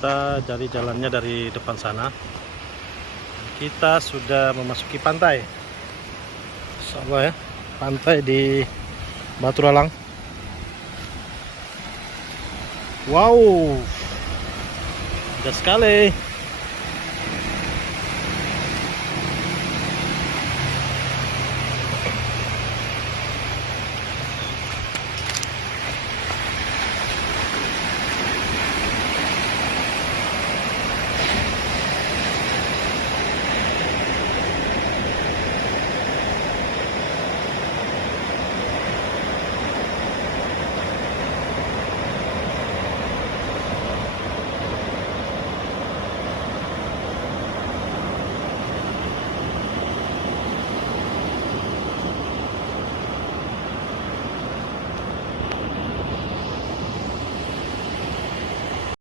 kita cari jalannya dari depan sana. Kita sudah memasuki pantai. Insyaallah ya, pantai di Baturalang. Wow, indah sekali.